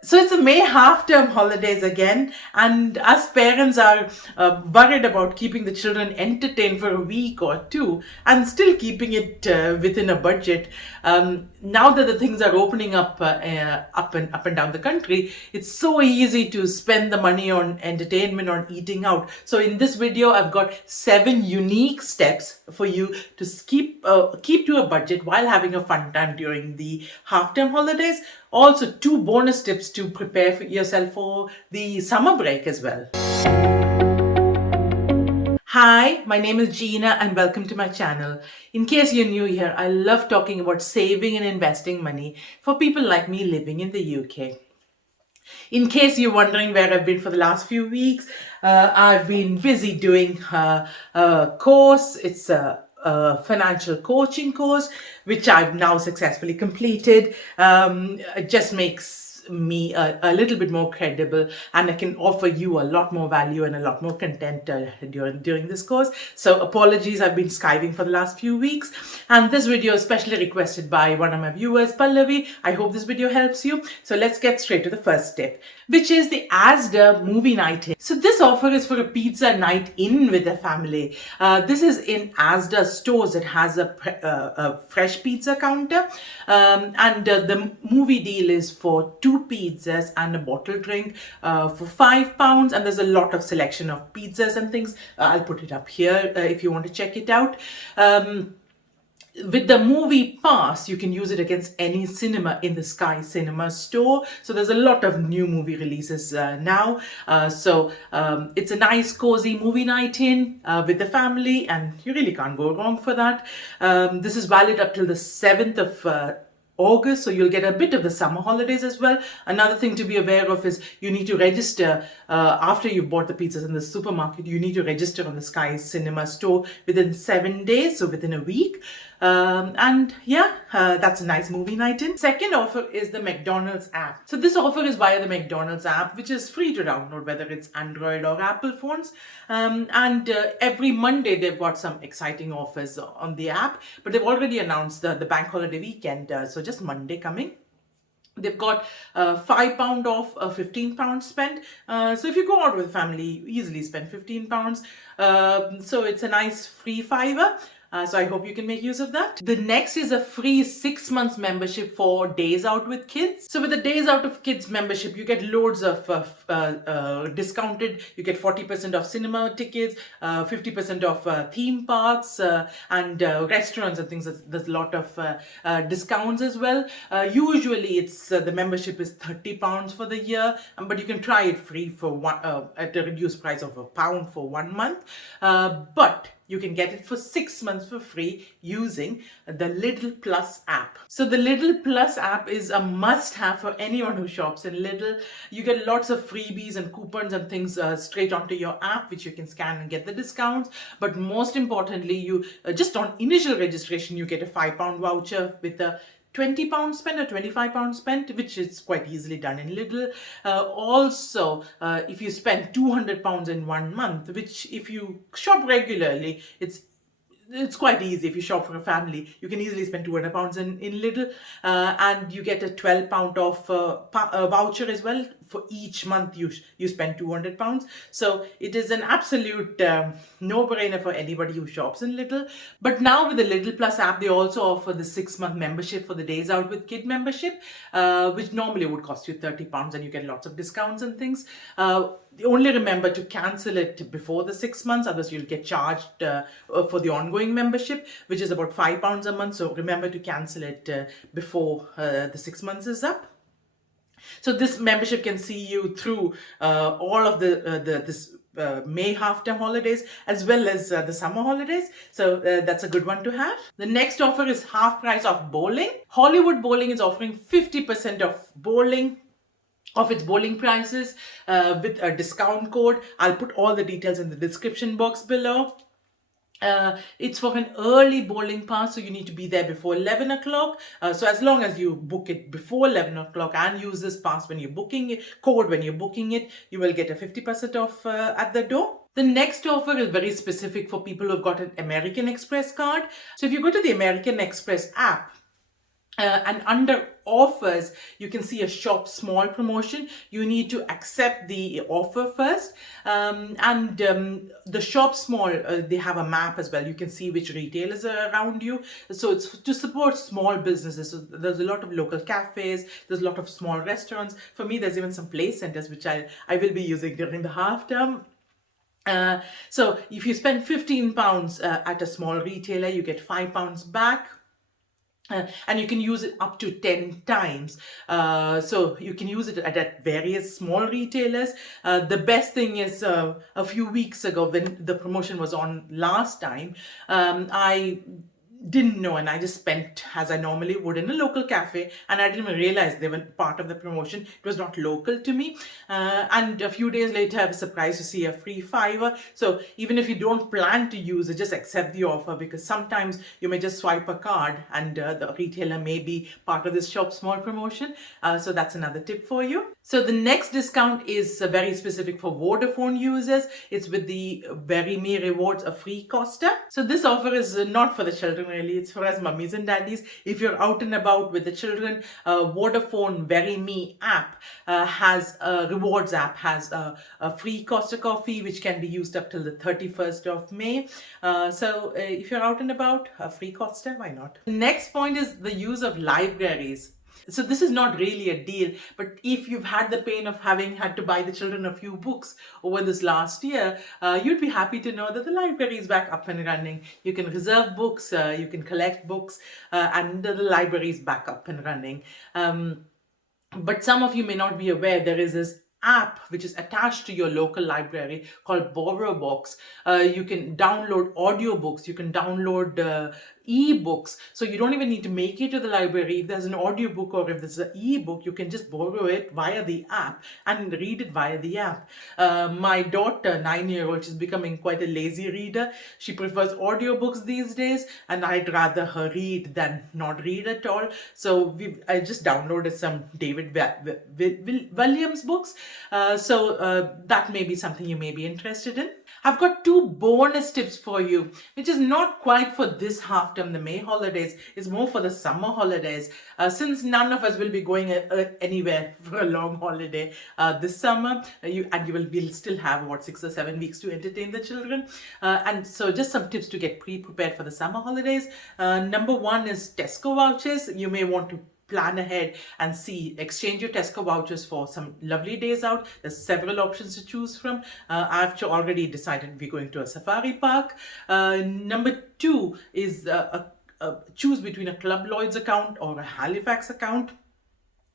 So it's a May half-term holidays again, and us parents are worried about keeping the children entertained for a week or two, and still keeping it within a budget. Now that the things are opening up and down the country, it's so easy to spend the money on entertainment, on eating out. So in this video, I've got 7 unique steps for you to keep to a budget while having a fun time during the half-term holidays. Also, 2 bonus tips to prepare for yourself for the summer break as well. Hi, my name is Gina and welcome to my channel. In case you're new here, I love talking about saving and investing money for people like me living in the UK. In case you're wondering where I've been for the last few weeks, I've been busy doing a course. It's a financial coaching course, which I've now successfully completed. It just makes me a little bit more credible, and I can offer you a lot more value and a lot more content during this course. So apologies, I've been skiving for the last few weeks, and this video is specially requested by one of my viewers, Pallavi. I hope this video helps you. So let's get straight to the first step, which is the Asda movie night in. So this offer is for a pizza night in with the family. This is in Asda stores. It has a fresh pizza counter, and the movie deal is for 2 pizzas and a bottle drink for £5, and there's a lot of selection of pizzas and things. I'll put it up here if you want to check it out. With the movie pass, you can use it against any cinema in the Sky Cinema store. So there's a lot of new movie releases now. It's a nice cozy movie night in with the family, and you really can't go wrong for that. This is valid up till the 7th of August, so you'll get a bit of the summer holidays as well. Another thing to be aware of is you need to register after you've bought the pizzas in the supermarket. You need to register on the Sky Cinema store within 7 days, so within a week. That's a nice movie night in. Second offer is the McDonald's app. So this offer is via the McDonald's app, which is free to download, whether it's Android or Apple phones. Every Monday they've got some exciting offers on the app, but they've already announced the bank holiday weekend, so just Monday coming. They've got £5 off a £15 spend. So if you go out with family, you easily spend £15. So it's a nice free fiver. So I hope you can make use of that. The next is a free 6 months membership for Days Out with Kids. So with the Days Out of Kids membership, you get loads of discounted. You get 40% off cinema tickets, 50% off theme parks and restaurants and things. There's a lot of discounts as well. Usually it's the membership is £30 for the year, but you can try it free for at a reduced price of £1 for 1 month. But you can get it for 6 months for free using the Lidl Plus app. So the Lidl Plus app is a must-have for anyone who shops in Lidl. You get lots of freebies and coupons and things straight onto your app, which you can scan and get the discounts. But most importantly, you just on initial registration, you get a £5 voucher with a £20 spent or £25 spent, which is quite easily done in Lidl. Also, if you spend £200 in 1 month, which if you shop regularly, it's quite easy. If you shop for a family, you can easily spend £200 in Lidl, and you get a £12 off voucher as well for each month you spend £200. So it is an absolute no-brainer for anybody who shops in Lidl. But now with the Lidl Plus app, they also offer the 6-month membership for the Days Out with Kid membership, which normally would cost you £30, and you get lots of discounts and things. Only remember to cancel it before the 6 months, otherwise you'll get charged for the ongoing membership, which is about £5 a month. So remember to cancel it before the 6 months is up. So this membership can see you through all of this May half-term holidays as well as the summer holidays. So that's a good one to have. The next offer is half price off bowling. Hollywood Bowling is offering 50% off its bowling prices with a discount code. I'll put all the details in the description box below. It's for an early bowling pass, so you need to be there before 11 o'clock. So as long as you book it before 11 o'clock and use this pass when you're booking it, you will get a 50% off at the door. The next offer is very specific for people who've got an American Express card. So if you go to the American Express app, and under offers, you can see a shop small promotion. You need to accept the offer first. The shop small, they have a map as well. You can see which retailers are around you. So it's to support small businesses. So there's a lot of local cafes, there's a lot of small restaurants. For me, there's even some play centers which I will be using during the half term. So if you spend £15 at a small retailer, you get £5 back. And you can use it up to 10 times. So you can use it at various small retailers. The best thing is a few weeks ago when the promotion was on last time, I didn't know and I just spent as I normally would in a local cafe, and I didn't even realize they were part of the promotion. It was not local to me, and a few days later I was surprised to see a free fiver. So even if you don't plan to use it, just accept the offer, because sometimes you may just swipe a card and the retailer may be part of this shop small promotion. So that's another tip for you. So the next discount is very specific for Vodafone users. It's with the Very Me Rewards, a free Costa. So this offer is not for the children really, it's for us mummies and daddies. If you're out and about with the children, Vodafone Very Me app has a rewards app, has a free Costa coffee which can be used up till the 31st of May. So if you're out and about, a free Costa, why not? The next point is the use of libraries. So this is not really a deal, but if you've had the pain of having had to buy the children a few books over this last year, you'd be happy to know that the library is back up and running. You can reserve books, you can collect books, and the library is back up and running. But some of you may not be aware there is this app which is attached to your local library called BorrowBox. You can download audiobooks, you can download e-books, so you don't even need to make it to the library. If there's an audiobook or if there's an e-book, you can just borrow it via the app and read it via the app. My daughter, 9-year-old, she's becoming quite a lazy reader. She prefers audiobooks these days, and I'd rather her read than not read at all. So I just downloaded some David Williams books. That may be something you may be interested in. I've got 2 bonus tips for you, which is not quite for this half term, the May holidays. It's more for the summer holidays. Since none of us will be going anywhere for a long holiday this summer, we'll still have about 6 or 7 weeks to entertain the children. And so just some tips to get pre-prepared for the summer holidays. Number 1 is Tesco vouchers. You may want to plan ahead and exchange your Tesco vouchers for some lovely days out. There's several options to choose from. I've already decided we're going to a safari park. Number 2 is choose between a Club Lloyd's account or a Halifax account.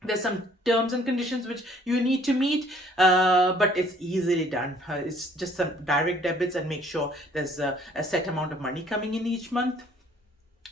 There's some terms and conditions which you need to meet, but it's easily done. It's just some direct debits, and make sure there's a set amount of money coming in each month.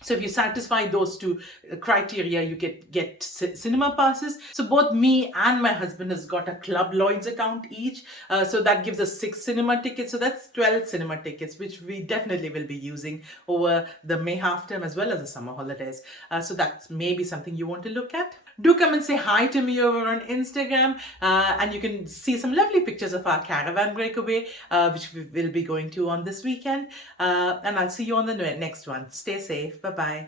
So if you satisfy those 2 criteria, you get cinema passes. So both me and my husband has got a Club Lloyd's account each. So that gives us 6 cinema tickets. So that's 12 cinema tickets, which we definitely will be using over the May half term as well as the summer holidays. So that's maybe something you want to look at. Do come and say hi to me over on Instagram, and you can see some lovely pictures of our caravan breakaway, which we will be going to on this weekend. And I'll see you on the next one. Stay safe. Bye-bye.